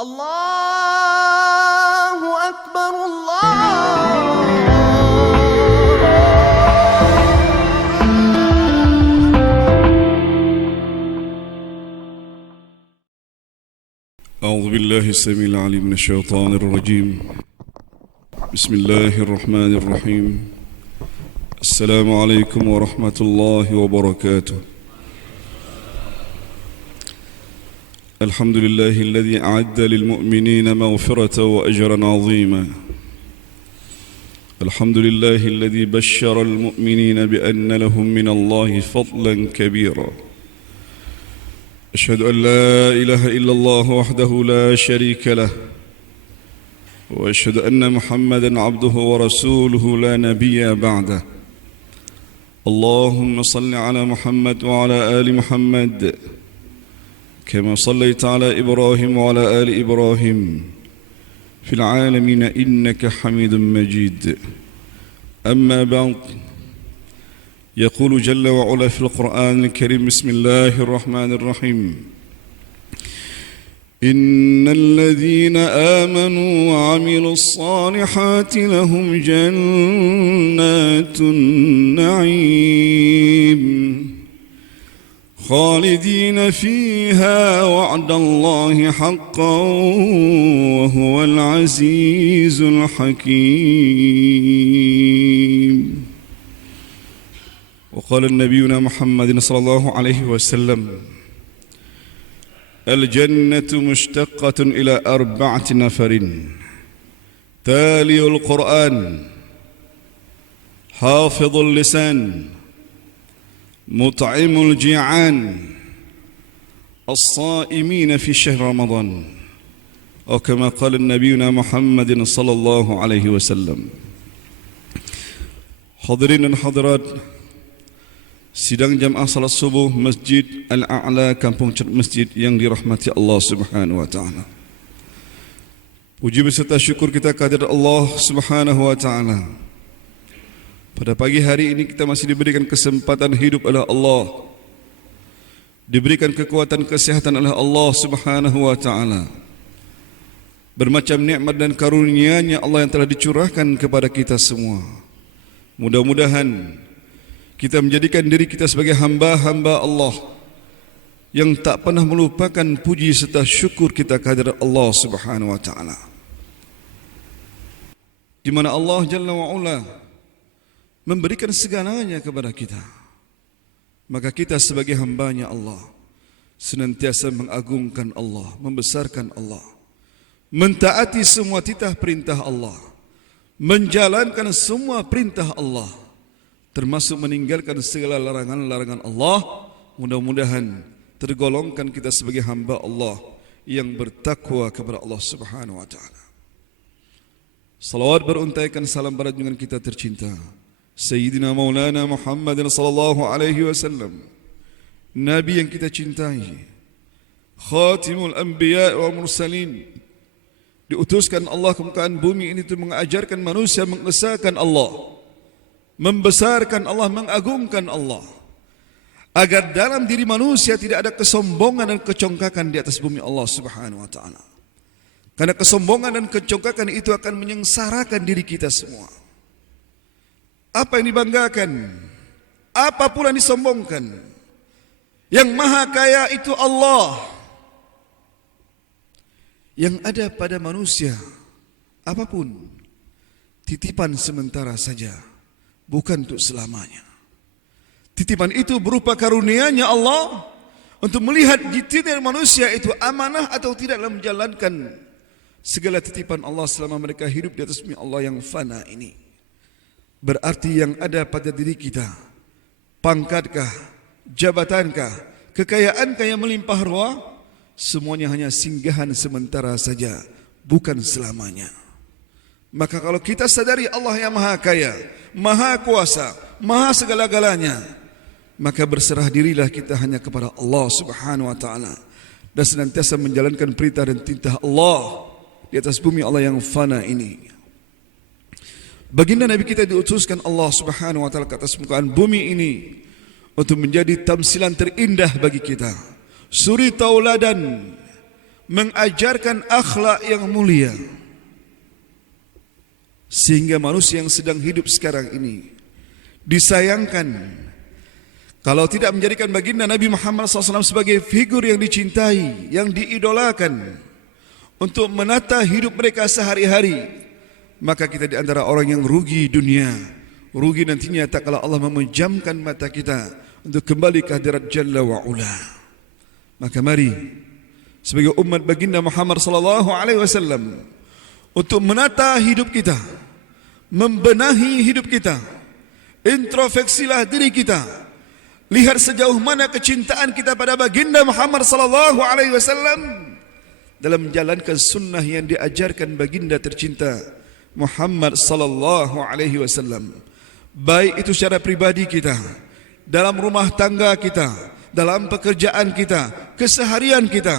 الله أكبر أعوذ بالله السميع العليم من الشيطان الرجيم. بسم الله الرحمن الرحيم. السلام عليكم ورحمة الله وبركاته. الحمد لله الذي أعد للمؤمنين مغفرة وأجرا عظيما. الحمد لله الذي بشر المؤمنين بأن لهم من الله فضلا كبيرا. أشهد أن لا إله إلا الله وحده لا شريك له، وأشهد أن محمدا عبده ورسوله لا نبي بعده. اللهم صل على محمد وعلى آل محمد كما صليت على إبراهيم وعلى آل إبراهيم في العالمين إنك حميد مجيد. أما بعد، يقول جل وعلا في القرآن الكريم: بسم الله الرحمن الرحيم. إن الذين آمنوا وعملوا الصالحات لهم جنات النعيم خالدين فيها وعد الله حقا وهو العزيز الحكيم. وقال النبينا محمد صلى الله عليه وسلم: الجنة مشتقة إلى 4 نفر: تالي القرآن، حافظ اللسان، مطعم الجيعان، الصائمين في شهر رمضان، أو كما قال النبينا محمد صلى الله عليه وسلم. Hadirin dan hadirat sidang jamaah salat subuh Masjid Al-A'la Kampung Cermat Masjid yang dirahmati Allah Subhanahu wa taala. Puji beserta syukur kita kehadirat Allah Subhanahu wa taala. Pada pagi hari ini kita masih diberikan kesempatan hidup oleh Allah, diberikan kekuatan kesehatan oleh Allah Subhanahu wa taala. Bermacam nikmat dan karunia-Nya Allah yang telah dicurahkan kepada kita semua. Mudah-mudahan kita menjadikan diri kita sebagai hamba-hamba Allah yang tak pernah melupakan puji serta syukur kita kehadirat Allah Subhanahu wa taala. Di mana Allah Jalla wa Ala memberikan segalanya kepada kita, maka kita sebagai hamba-Nya Allah senantiasa mengagungkan Allah, membesarkan Allah, mentaati semua titah perintah Allah, menjalankan semua perintah Allah, termasuk meninggalkan segala larangan-larangan Allah. Mudah-mudahan tergolongkan kita sebagai hamba Allah yang bertakwa kepada Allah Subhanahu wa taala. Salawat beruntaikan salam pada junjungan kita tercinta Sayyidina Maulana Muhammad sallallahu alaihi wasallam, Nabi yang kita cintai, Khatimul Anbiya wal Mursalin, diutuskan Allah ke permukaan bumi ini untuk mengajarkan manusia mengesahkan Allah, membesarkan Allah, mengagungkan Allah, agar dalam diri manusia tidak ada kesombongan dan kecongkakan di atas bumi Allah Subhanahu wa taala. Karena kesombongan dan kecongkakan itu akan menyengsarakan diri kita semua. Apa yang dibanggakan? Apa pula yang disombongkan? Yang maha kaya itu Allah. Yang ada pada manusia apapun titipan sementara saja, bukan untuk selamanya. Titipan itu berupa karunia-Nya Allah untuk melihat jitina manusia itu amanah atau tidak dalam menjalankan segala titipan Allah selama mereka hidup di atas bumi Allah yang fana ini. Berarti yang ada pada diri kita, pangkatkah, jabatankah, kekayaankah yang melimpah ruah, semuanya hanya singgahan sementara saja, bukan selamanya. Maka kalau kita sadari Allah yang maha kaya, maha kuasa, maha segala-galanya, maka berserah dirilah kita hanya kepada Allah Subhanahu wa taala dan senantiasa menjalankan perintah dan titah Allah di atas bumi Allah yang fana ini. Baginda Nabi kita diutuskan Allah Subhanahu wa taala ke atas permukaan bumi ini untuk menjadi tamsilan terindah bagi kita, suri tauladan, mengajarkan akhlak yang mulia, sehingga manusia yang sedang hidup sekarang ini disayangkan kalau tidak menjadikan baginda Nabi Muhammad SAW sebagai figur yang dicintai, yang diidolakan untuk menata hidup mereka sehari-hari, maka kita di antara orang yang rugi dunia, rugi nantinya tak kala Allah memejamkan mata kita untuk kembali ke hadirat Jalla wa'ula. Maka mari sebagai umat baginda Muhammad SAW untuk menata hidup kita, membenahi hidup kita, introspeksilah diri kita, lihat sejauh mana kecintaan kita pada baginda Muhammad SAW dalam menjalankan sunnah yang diajarkan baginda tercinta Muhammad SAW. Baik itu secara pribadi kita, dalam rumah tangga kita, dalam pekerjaan kita, keseharian kita,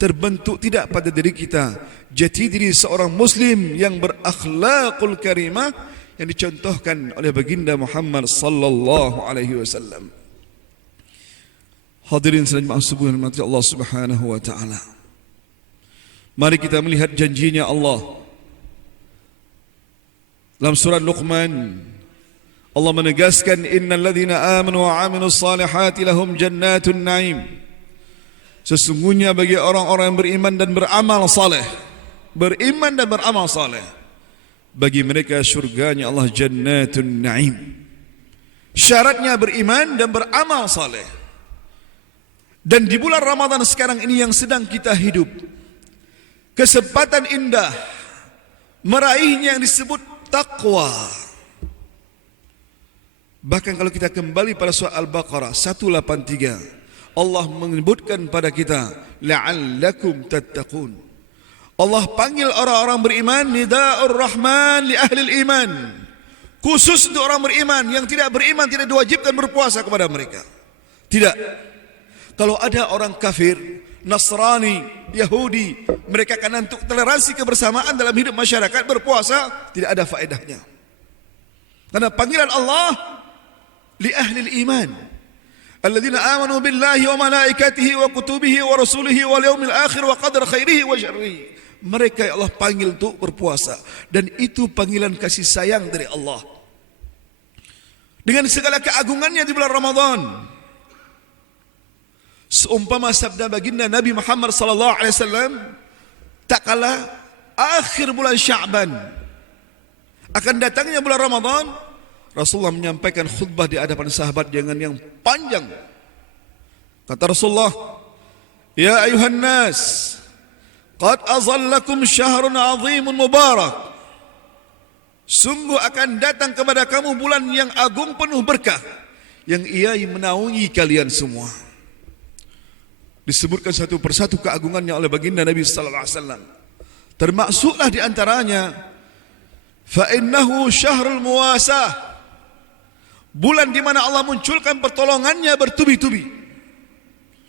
terbentuk tidak pada diri kita jati diri seorang muslim yang berakhlakul karimah yang dicontohkan oleh baginda Muhammad SAW. Hadirin sekalian subhanahu wa ta'ala, Allah Subhanahu wa ta'ala, mari kita melihat janjinya Allah dalam surat Luqman. Allah menegaskan, innal ladzina amanu wa 'amilus salihati lahum jannatun na'im. Sesungguhnya bagi orang-orang yang beriman dan beramal saleh, beriman dan beramal saleh, bagi mereka syurganya Allah jannatun na'im. Syaratnya beriman dan beramal saleh. Dan di bulan Ramadan sekarang ini yang sedang kita hidup, kesempatan indah meraihnya yang disebut taqwa. Bahkan kalau kita kembali pada surah Al-Baqarah 183, Allah menyebutkan pada kita la'allakum tattaqun. Allah panggil orang-orang beriman, nida'ur rahman li ahli iman, khusus untuk orang beriman. Yang tidak beriman tidak diwajibkan berpuasa kepada mereka. Tidak. Kalau ada orang kafir, Nasrani, Yahudi, mereka akan untuk toleransi kebersamaan dalam hidup masyarakat, berpuasa tidak ada faedahnya. Karena panggilan Allah li ahli iman, alladzina amanu billahi wa malaikatihi wa kutubihi wa rasulihi wal yaumil akhir wa qadar khairihi wa syarrihi. Mereka yang Allah panggil untuk berpuasa, dan itu panggilan kasih sayang dari Allah. Dengan segala keagungannya di bulan Ramadan, seumpama sabda baginda Nabi Muhammad SAW, tak kala akhir bulan Sya'ban akan datangnya bulan Ramadan, Rasulullah menyampaikan khutbah di hadapan sahabat dengan yang panjang. Kata Rasulullah, ya ayuhan nas, qad azallakum syahrun azimun mubarak. Sungguh akan datang kepada kamu bulan yang agung penuh berkah, yang ia menaungi kalian semua. Disebutkan satu persatu keagungannya oleh baginda Nabi sallallahu alaihi wasallam. Termasuklah di antaranya, fa innahu syahrul muwasah, bulan di mana Allah munculkan pertolongannya bertubi-tubi.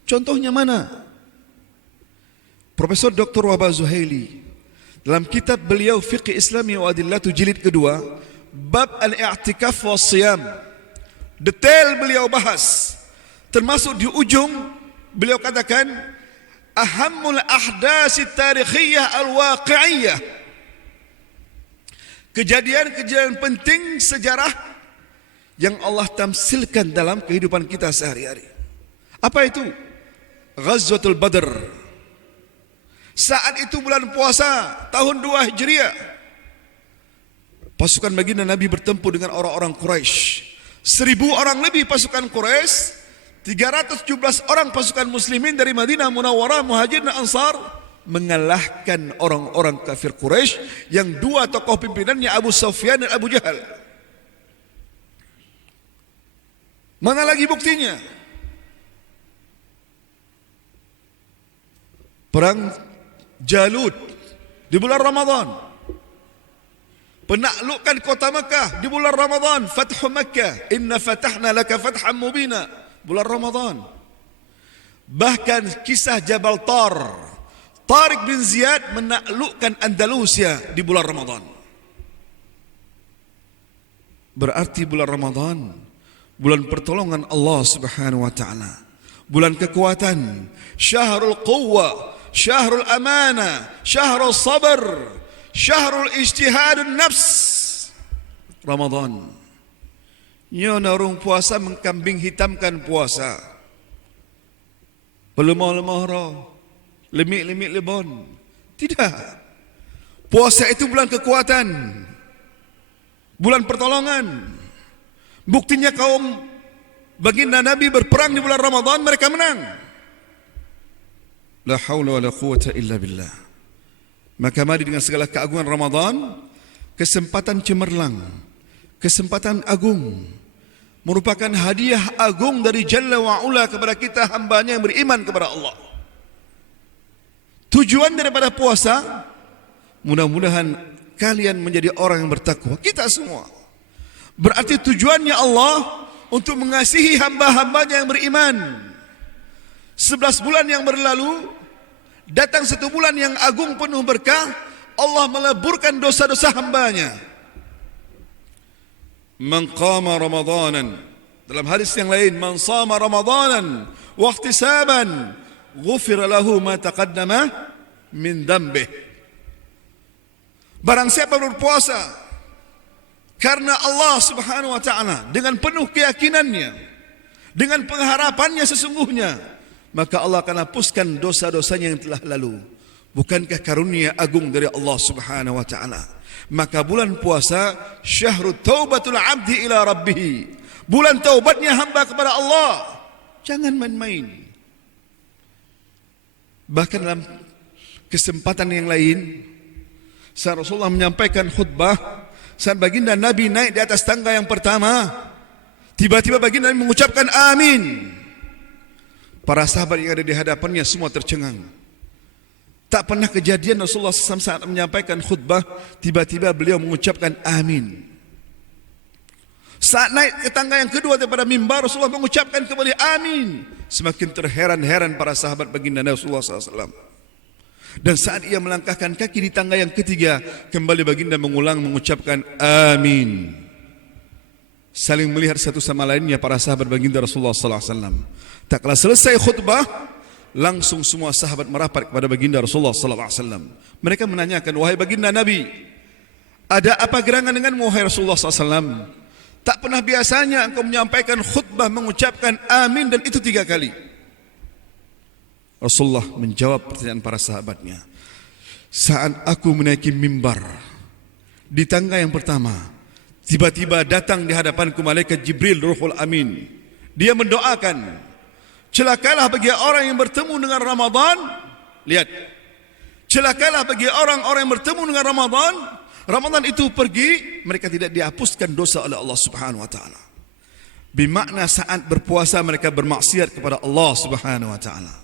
Contohnya mana? Profesor Dr. Wahbah Zuhaili dalam kitab beliau Fiqh Islami wa Adillatu jilid kedua, bab al-i'tikaf wa siyam, detail beliau bahas. Termasuk di ujung beliau katakan, ahammul ahdasi tarikhiyah al-waqi'iyah, kejadian-kejadian penting sejarah yang Allah tamsilkan dalam kehidupan kita sehari-hari. Apa itu? Ghazwatul Badr. Saat itu bulan puasa tahun 2 Hijriah, pasukan baginda Nabi bertempur dengan orang-orang Quraisy. 1000 orang lebih pasukan Quraisy, 317 orang pasukan muslimin dari Madinah Munawwarah, Muhajirin dan Ansar, mengalahkan orang-orang kafir Quraisy yang dua tokoh pimpinannya Abu Sufyan dan Abu Jahal. Mana lagi buktinya? Perang Jalut di bulan Ramadan, penaklukan kota Makkah di bulan Ramadan, Fathu Makkah, inna fatahna laka fathan mubina, bulan Ramadan. Bahkan kisah Jabal Tar, Tariq bin Ziyad menaklukkan Andalusia di bulan Ramadan. Berarti bulan Ramadan bulan pertolongan Allah Subhanahu wa taala, bulan kekuatan, syahrul quwwa, syahrul amanah, syahrul sabar, syahrul ijtihadun nafs. Ramadan. Nyo narung puasa mengkambing hitamkan puasa. Pelemah-lemah roh, lemik-lemik lebon. Tidak. Puasa itu bulan kekuatan, bulan pertolongan. Buktinya kaum baginda Nabi berperang di bulan Ramadan, mereka menang. La haula wa la quwata illa billah. Maka mari dengan segala keagungan Ramadan, kesempatan cemerlang, kesempatan agung, merupakan hadiah agung dari Jalla wa'ula kepada kita hambanya yang beriman kepada Allah. Tujuan daripada puasa, mudah-mudahan kalian menjadi orang yang bertakwa. Kita semua. Berarti tujuannya Allah untuk mengasihi hamba-hambanya yang beriman. 11 bulan yang berlalu, datang 1 bulan yang agung penuh berkah, Allah meleburkan dosa-dosa hambanya. Man qama ramadanan, dalam hadis yang lain, man sama ramadanan wa ihtisaban ghufira lahu ma taqaddama min dhanbih. Barang siapa berpuasa karena Allah Subhanahu wa taala dengan penuh keyakinannya, dengan pengharapannya sesungguhnya, maka Allah akan hapuskan dosa-dosanya yang telah lalu. Bukankah karunia agung dari Allah Subhanahu wa taala? Maka bulan puasa syahrut taubatul abdi ila rabbih. Bulan taubatnya hamba kepada Allah. Jangan main-main. Bahkan dalam kesempatan yang lain, saat Rasulullah menyampaikan khutbah, saat baginda Nabi naik di atas tangga yang pertama, tiba-tiba baginda Nabi mengucapkan amin. Para sahabat yang ada di hadapannya semua tercengang. Tak pernah kejadian Rasulullah SAW saat menyampaikan khutbah, tiba-tiba beliau mengucapkan amin. Saat naik ke tangga yang kedua daripada mimbar, Rasulullah mengucapkan kembali amin. Semakin terheran-heran para sahabat baginda Rasulullah SAW. Dan saat ia melangkahkan kaki di tangga yang ketiga, kembali baginda mengulang mengucapkan amin. Saling melihat satu sama lainnya para sahabat baginda Rasulullah SAW. Tak kala selesai khutbah, langsung semua sahabat merapat kepada baginda Rasulullah SAW. Mereka menanyakan, wahai baginda Nabi, ada apa gerangan denganmu wahai Rasulullah SAW? Tak pernah biasanya engkau menyampaikan khutbah mengucapkan amin dan itu 3 kali. Rasulullah menjawab pertanyaan para sahabatnya. Saat aku menaiki mimbar di tangga yang pertama, tiba-tiba datang di hadapanku malaikat Jibril Ruhul Amin. Dia mendoakan, celakalah bagi orang yang bertemu dengan Ramadan. Lihat, celakalah bagi orang-orang yang bertemu dengan Ramadan. Ramadan itu pergi, mereka tidak dihapuskan dosa oleh Allah Subhanahu wa taala. Bermakna saat berpuasa mereka bermaksiat kepada Allah Subhanahu wa taala.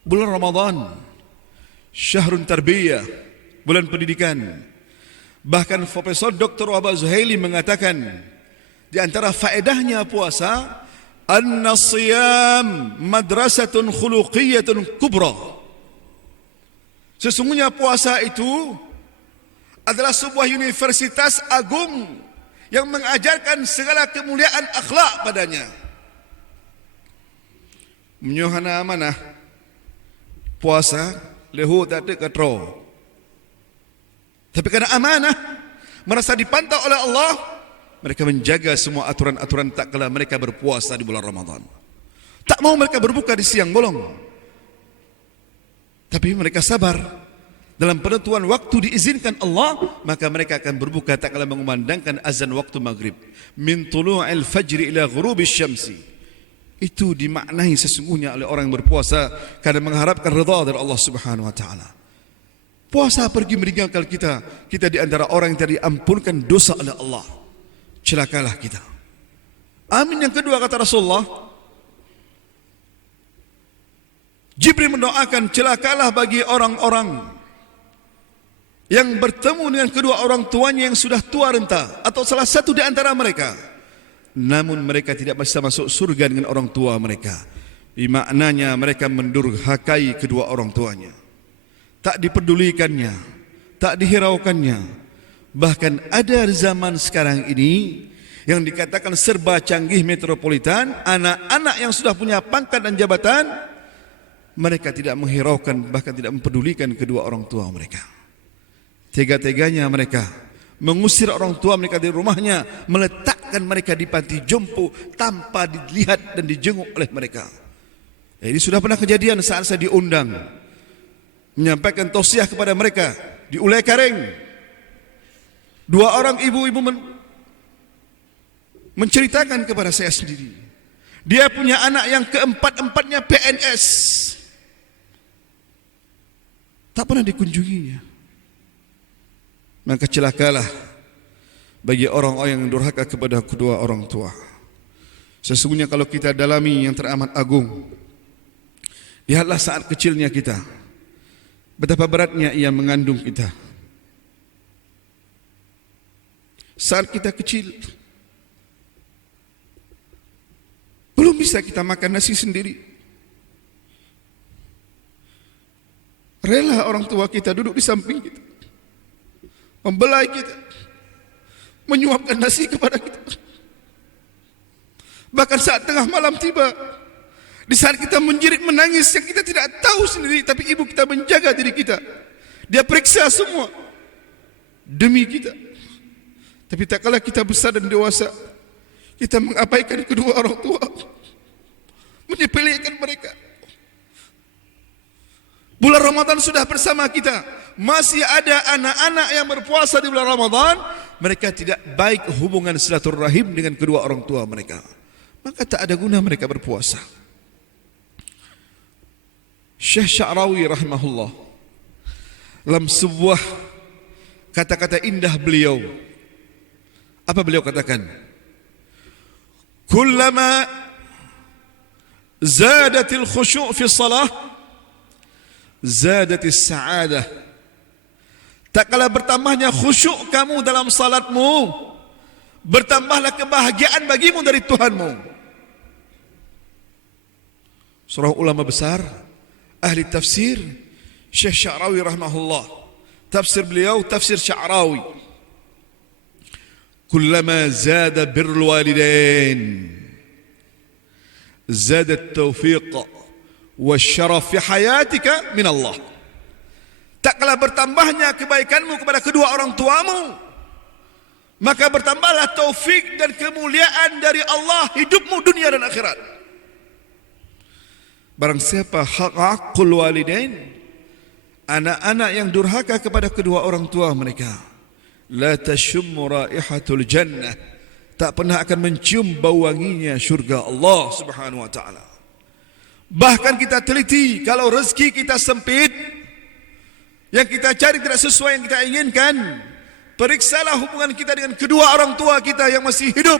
Bulan Ramadan, syahrun tarbiyah, bulan pendidikan. Bahkan Profesor Dr. Wahbah Zuhaili mengatakan, di antara faedahnya puasa, anna siyam madrasatun khuluqiyatun kubra. Sesungguhnya puasa itu adalah sebuah universitas agung yang mengajarkan segala kemuliaan akhlak padanya. Menyuhana amanah puasa lehu tak ada katro. Tapi kerana amanah, merasa dipantau oleh Allah, mereka menjaga semua aturan-aturan tak kala mereka berpuasa di bulan Ramadan. Tak mau mereka berbuka di siang bolong. Tapi mereka sabar. Dalam penentuan waktu diizinkan Allah, maka mereka akan berbuka tak kala mengumandangkan azan waktu maghrib. Min tulu'il fajri ila ghurubis syamsi. Itu dimaknai sesungguhnya oleh orang yang berpuasa karena mengharapkan redha dari Allah Subhanahu wa taala. Puasa pergi meninggalkan kita di antara orang yang diampunkan dosa oleh Allah. Celakalah kita. Amin yang kedua kata Rasulullah. Jibril mendoakan, celakalah bagi orang-orang yang bertemu dengan kedua orang tuanya yang sudah tua renta atau salah satu di antara mereka, namun mereka tidak bisa masuk surga dengan orang tua mereka. Maknanya mereka mendurhakai kedua orang tuanya, tak dipedulikannya, tak dihiraukannya. Bahkan ada zaman sekarang ini yang dikatakan serba canggih metropolitan, anak-anak yang sudah punya pangkat dan jabatan mereka tidak menghiraukan, bahkan tidak mempedulikan kedua orang tua mereka. Tega-teganya mereka mengusir orang tua mereka dari rumahnya, meletakkan mereka di panti jompo tanpa dilihat dan dijenguk oleh mereka. Ini sudah pernah kejadian saat saya diundang menyampaikan tausiah kepada mereka di Ulai Kareng. 2 orang ibu-ibu menceritakan kepada saya sendiri, dia punya anak yang keempat-empatnya PNS, tak pernah dikunjunginya. Maka celakalah bagi orang-orang yang durhaka kepada kedua orang tua. Sesungguhnya kalau kita dalami yang teramat agung, lihatlah saat kecilnya kita, betapa beratnya ia mengandung kita. Saat kita kecil, belum bisa kita makan nasi sendiri. Rela orang tua kita duduk di samping kita, membelai kita, menyuapkan nasi kepada kita. Bahkan saat tengah malam tiba, di saat kita menjerit menangis yang kita tidak tahu sendiri, tapi ibu kita menjaga diri kita. Dia periksa semua demi kita. Tapi tak kala kita besar dan dewasa, kita mengabaikan kedua orang tua, menyepelekan mereka. Bulan Ramadan sudah bersama kita, masih ada anak-anak yang berpuasa di bulan Ramadan, mereka tidak baik hubungan silaturahim dengan kedua orang tua mereka, maka tak ada guna mereka berpuasa. Syekh Sya'rawi rahimahullah, dalam sebuah kata-kata indah beliau, apa beliau katakan? Kullama zadatil khusyu' fi salah, zadatis sa'adah. Tak kala bertambahnya khusyuk kamu dalam salatmu, bertambahlah kebahagiaan bagimu dari Tuhanmu. Seorang ulama besar, ahli tafsir, Syekh Sya'rawi rahimahullah, tafsir beliau tafsir Sya'rawi. Kullama zada birrul walidain, zada at-tawfiq wasyaraf fi hayatika min Allah. Tak kalah bertambahnya kebaikanmu kepada kedua orang tuamu, maka bertambahlah taufik dan kemuliaan dari Allah hidupmu dunia dan akhirat. Barang siapa haqqul walidain, anak-anak yang durhaka kepada kedua orang tua mereka, la tashummu raihatul jannah, tak pernah akan mencium bau wanginya syurga Allah Subhanahu wa taala. Bahkan kita teliti, kalau rezeki kita sempit, yang kita cari tidak sesuai yang kita inginkan, periksalah hubungan kita dengan kedua orang tua kita yang masih hidup.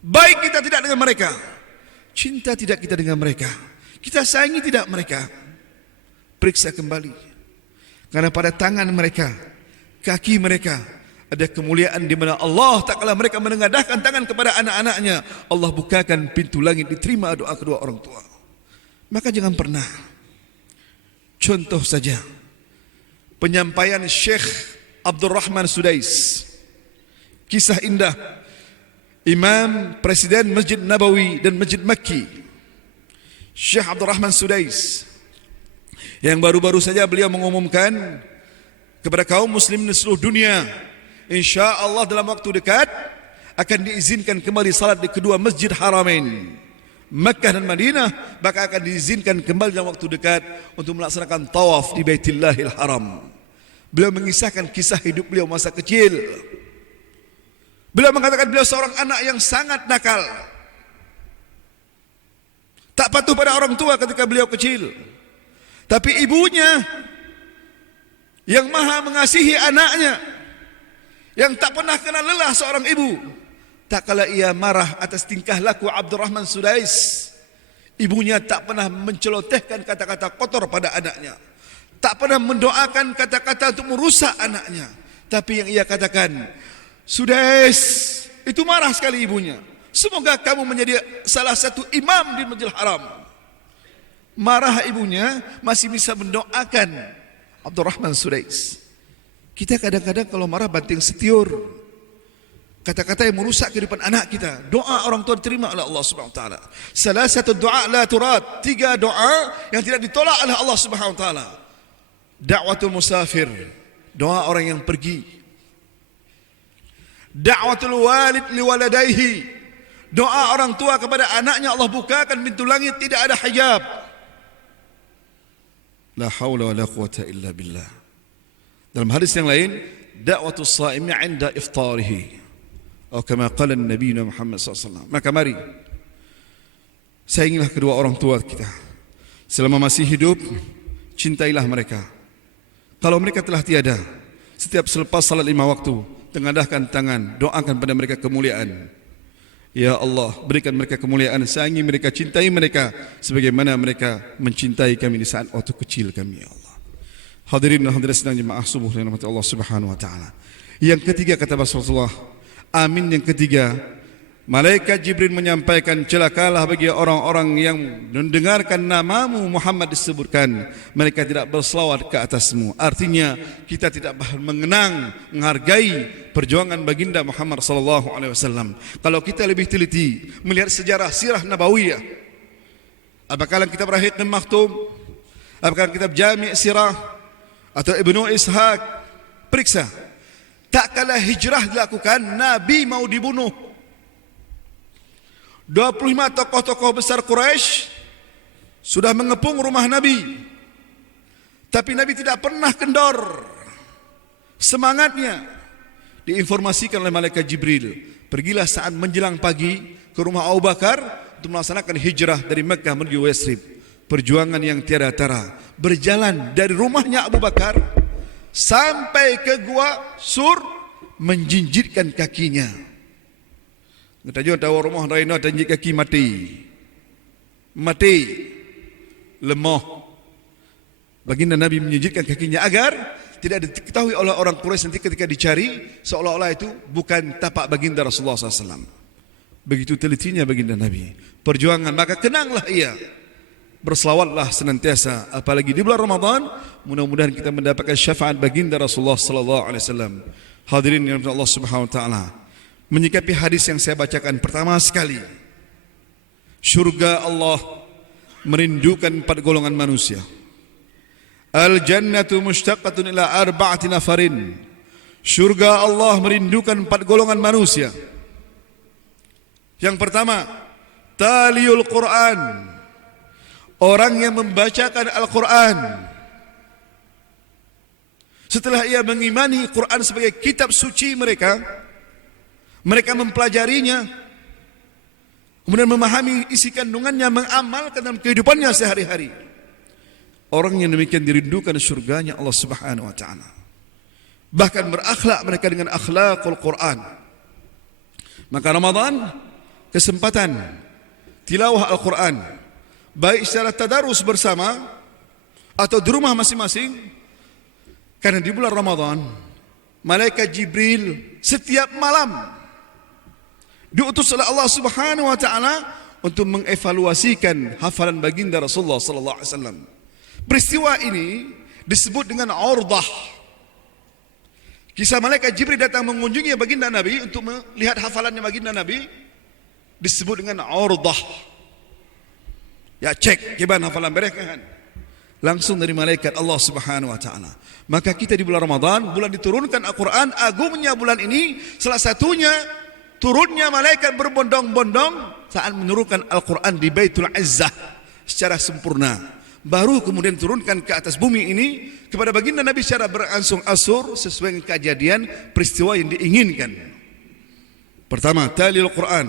Baik kita tidak dengan mereka, cinta tidak kita dengan mereka, kita sayangi tidak mereka, periksa kembali. Karena pada tangan mereka, kaki mereka, ada kemuliaan di mana Allah tak kala mereka menengadahkan tangan kepada anak-anaknya, Allah bukakan pintu langit, diterima doa kedua orang tua. Maka jangan pernah. Contoh saja penyampaian Syekh Abdul Rahman Sudais, kisah indah Imam Presiden Masjid Nabawi dan Masjid Makki, Syekh Abdul Rahman Sudais, yang baru-baru saja beliau mengumumkan kepada kaum muslimin di seluruh dunia, insya-Allah dalam waktu dekat akan diizinkan kembali salat di kedua Masjid Haramain, Makkah dan Madinah, maka akan diizinkan kembali dalam waktu dekat untuk melaksanakan tawaf di Baitillahil Haram. Beliau mengisahkan kisah hidup beliau masa kecil. Beliau mengatakan beliau seorang anak yang sangat nakal, tak patuh pada orang tua ketika beliau kecil. Tapi ibunya yang maha mengasihi anaknya, yang tak pernah kenal lelah seorang ibu, tak kala ia marah atas tingkah laku Abdurrahman Sudais, ibunya tak pernah mencelotehkan kata-kata kotor pada anaknya, tak pernah mendoakan kata-kata untuk merusak anaknya. Tapi yang ia katakan, Sudais, itu marah sekali ibunya, semoga kamu menjadi salah satu imam di Masjidil Haram. Marah ibunya masih bisa mendoakan Abdurrahman Sudais. Kita kadang-kadang kalau marah banting setiur, kata-kata yang merusak kehidupan anak kita. Doa orang tua diterima oleh Allah Subhanahu wa taala. Salah satu doa la turad, 3 doa yang tidak ditolak oleh Allah Subhanahu wa taala. Da'watul musafir, doa orang yang pergi. Da'watul walid liwaladaihi, doa orang tua kepada anaknya, Allah bukakan pintu langit tidak ada hijab. La haula wala quwata illa billah. Dalam hadis yang lain, da'watus shaimi 'inda iftarihi, atau kama qala Nabi Muhammad SAW. Maka mari sayangilah kedua orang tua kita. Selama masih hidup, cintailah mereka. Kalau mereka telah tiada, setiap selepas salat 5 waktu, tengadahkan tangan, doakan pada mereka kemuliaan. Ya Allah, berikan mereka kemuliaan, sayangi mereka, cintai mereka sebagaimana mereka mencintai kami di saat waktu kecil kami, ya Allah. Hadirin dan hadirat sedang jemaah subuh yang dirahmati Allah Subhanahu wa taala. Yang ketiga kata Rasulullah, amin yang ketiga, malaikat Jibril menyampaikan, celakalah bagi orang-orang yang mendengarkan namamu Muhammad disebutkan, mereka tidak berselawat ke atasmu. Artinya kita tidak mengenang, menghargai perjuangan baginda Muhammad sallallahu alaihi wasallam. Kalau kita lebih teliti melihat sejarah sirah nabawiyah, apakah kitab Rahiqul Maktum, apakah kitab Jami' Sirah atau Ibnu Ishaq, periksa, tak kala hijrah dilakukan, Nabi mau dibunuh. 25 tokoh-tokoh besar Quraisy sudah mengepung rumah Nabi, tapi Nabi tidak pernah kendor semangatnya. Diinformasikan oleh malaikat Jibril, pergilah saat menjelang pagi ke rumah Abu Bakar untuk melaksanakan hijrah dari Mekah menuju Yathrib. Perjuangan yang tiada tara, berjalan dari rumahnya Abu Bakar sampai ke gua Sur, menjinjitkan kakinya. Kita juga tahu rumah Raina tanjik kaki mati, lemah. Baginda Nabi menjinjitkan kakinya agar tidak diketahui oleh orang Quraisy nanti ketika dicari, seolah-olah itu bukan tapak baginda Rasulullah SAW. Begitu telitinya baginda Nabi perjuangan, maka kenanglah ia, berselawatlah senantiasa, apalagi di bulan Ramadan. Mudah-mudahan kita mendapatkan syafaat baginda Rasulullah sallallahu alaihi wasallam. Hadirin yang Allah Subhanahu wa taala, menyikapi hadis yang saya bacakan pertama sekali, syurga Allah merindukan 4 golongan manusia. Al jannatu mushtaqatun ila 4 nafarin. Syurga Allah merindukan 4 golongan manusia. Yang pertama, taliyul Quran, orang yang membacakan Al-Quran. Setelah ia mengimani Quran sebagai kitab suci mereka, mereka mempelajarinya, kemudian memahami isi kandungannya, mengamalkan dalam kehidupannya sehari-hari. Orang yang demikian dirindukan surganya Allah Subhanahu wa taala. Bahkan berakhlak mereka dengan akhlakul Quran. Maka Ramadan kesempatan tilawah Al-Quran, baik secara tadarus bersama atau di rumah masing-masing. Karena di bulan Ramadan, malaikat Jibril setiap malam diutus oleh Allah Subhanahu wa taala untuk mengevaluasikan hafalan baginda Rasulullah sallallahu alaihi wasallam. Peristiwa ini disebut dengan urdah. Kisah malaikat Jibril datang mengunjungi baginda Nabi untuk melihat hafalannya baginda Nabi disebut dengan urdah. Ya, cek gimana hafalan mereka kan, langsung dari malaikat Allah Subhanahu wa taala. Maka kita di bulan Ramadan, bulan diturunkan Al-Quran, agungnya bulan ini salah satunya turunnya malaikat berbondong-bondong saat menurunkan Al-Quran di Baitul Izzah secara sempurna. Baru kemudian turunkan ke atas bumi ini kepada baginda Nabi secara berangsur-angsur sesuai dengan kejadian peristiwa yang diinginkan. Pertama, talil Quran.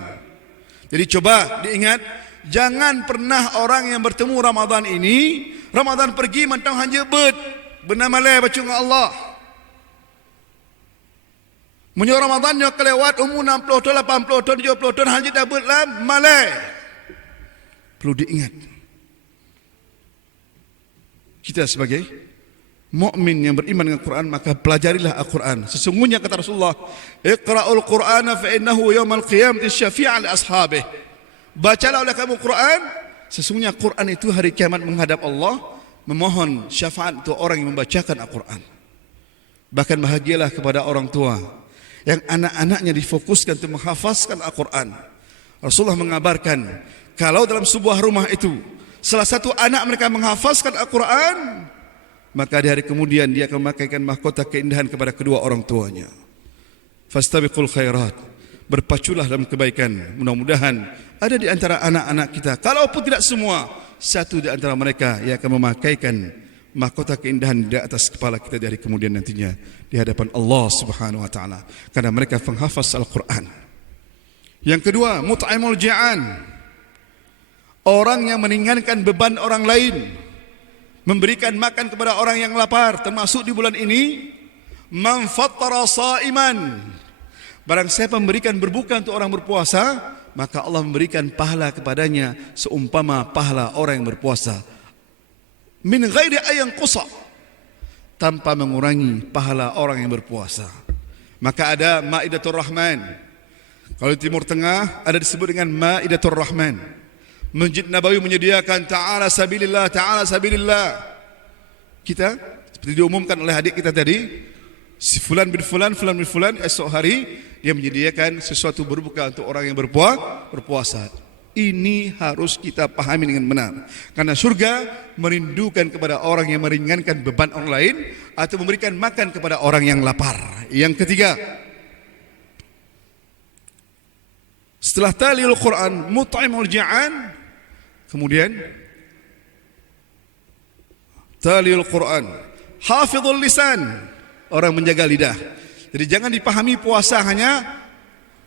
Jadi coba diingat, jangan pernah orang yang bertemu Ramadan ini, Ramadan pergi mentang hanya bernama leh baca dengan Allah. Menyo Ramadannya kelewat umur 60 tahun, 80 tahun, 70 tahun hanya dah berlah malai. Perlu diingat. Kita sebagai mukmin yang beriman dengan Quran, maka pelajarilah Al-Quran. Sesungguhnya kata Rasulullah, Iqra'ul Qur'ana fa innahu yawmal qiyamati syafi'an li ashabih. Bacalah oleh kamu Quran, sesungguhnya Quran itu hari kiamat menghadap Allah, memohon syafaat untuk orang yang membacakan Al-Quran. Bahkan bahagialah kepada orang tua yang anak-anaknya difokuskan untuk menghafazkan Al-Quran. Rasulullah mengabarkan, kalau dalam sebuah rumah itu salah satu anak mereka menghafazkan Al-Quran, maka di hari kemudian dia akan memakaikan mahkota keindahan kepada kedua orang tuanya. Fastabiqul khairat, berpaculah dalam kebaikan. Mudah-mudahan ada di antara anak-anak kita, kalaupun tidak semua, satu di antara mereka yang akan memakaikan mahkota keindahan di atas kepala kita di hari kemudian nantinya di hadapan Allah Subhanahu wa taala, karena mereka penghafaz Al-Quran. Yang kedua, mut'imul ji'an, orang yang meringankan beban orang lain, memberikan makan kepada orang yang lapar. Termasuk di bulan ini, man fattara sa'iman, barang siapa memberikan berbuka untuk orang berpuasa, maka Allah memberikan pahala kepadanya seumpama pahala orang yang berpuasa, min ghairi ayyan qusa, tanpa mengurangi pahala orang yang berpuasa. Maka ada Maidatur Rahman. Kalau di Timur Tengah ada disebut dengan Maidatur Rahman. Masjid Nabawi menyediakan ta'ala sabilillah, ta'ala sabilillah. Kita seperti diumumkan oleh adik kita tadi, si fulan bin fulan, fulan bin fulan, esok hari dia menyediakan sesuatu berbuka untuk orang yang berpuasa. Ini harus kita pahami dengan benar, karena surga merindukan kepada orang yang meringankan beban orang lain atau memberikan makan kepada orang yang lapar. Yang ketiga, setelah talil Quran, mut'imul ji'an, kemudian talil Quran, hafizul lisan, orang menjaga lidah. Jadi jangan dipahami puasa hanya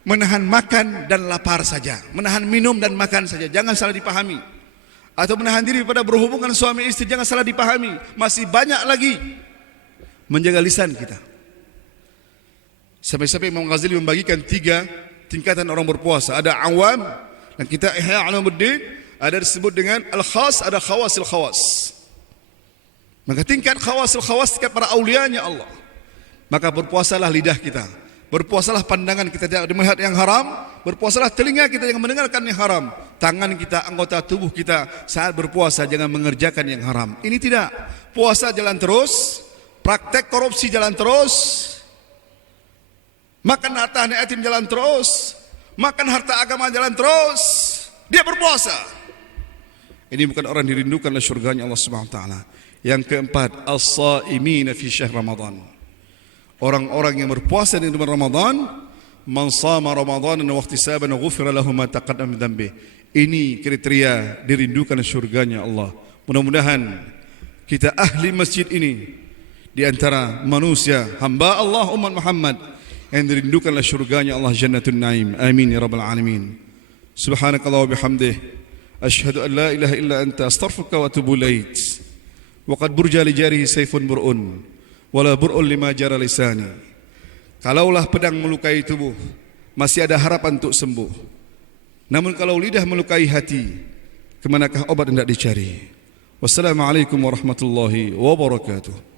menahan makan dan lapar saja, menahan minum dan makan saja, jangan salah dipahami. Atau menahan diri pada berhubungan suami istri, jangan salah dipahami. Masih banyak lagi menjaga lisan kita. Sampai-sampai Imam Ghazali membagikan 3 tingkatan orang berpuasa. Ada awam, dan kita Ihya Ulumuddin ada disebut dengan al-khas, ada khawasil khawas. Maka tingkat khawasil khawas, tingkat para aulianya Allah. Maka berpuasalah lidah kita, berpuasalah pandangan kita tidak melihat yang haram, berpuasalah telinga kita yang mendengarkan yang haram, tangan kita, anggota tubuh kita saat berpuasa jangan mengerjakan yang haram. Ini tidak. Puasa jalan terus, praktek korupsi jalan terus, makan harta anak yatim jalan terus, makan harta agama jalan terus. Dia berpuasa. Ini bukan orang dirindukan oleh surganya Allah Subhanahu wa taala. Yang keempat, as-saimina fi syahr Ramadan. Orang-orang yang berpuasa di bulan Ramadan, man shama Ramadan wa ihtisaban ghufira lahu ma taqaddama min dhanbi. Ini kriteria dirindukan surganya Allah. Mudah-mudahan kita ahli masjid ini di antara manusia hamba Allah umat Muhammad yang dirindukan oleh surganya Allah, Jannatun Naim. Amin ya rabbal alamin. Subhanakallah wa bihamdih, asyhadu an la ilaha illa anta, astaghfiruka wa atubu ilaik. Wa qad burja li jarihi sayfun bur'un wala bur'un lima jara lisani. Kalaulah pedang melukai tubuh, masih ada harapan untuk sembuh. Namun kalau lidah melukai hati, kemanakah obat hendak dicari? Wassalamualaikum warahmatullahi wabarakatuh.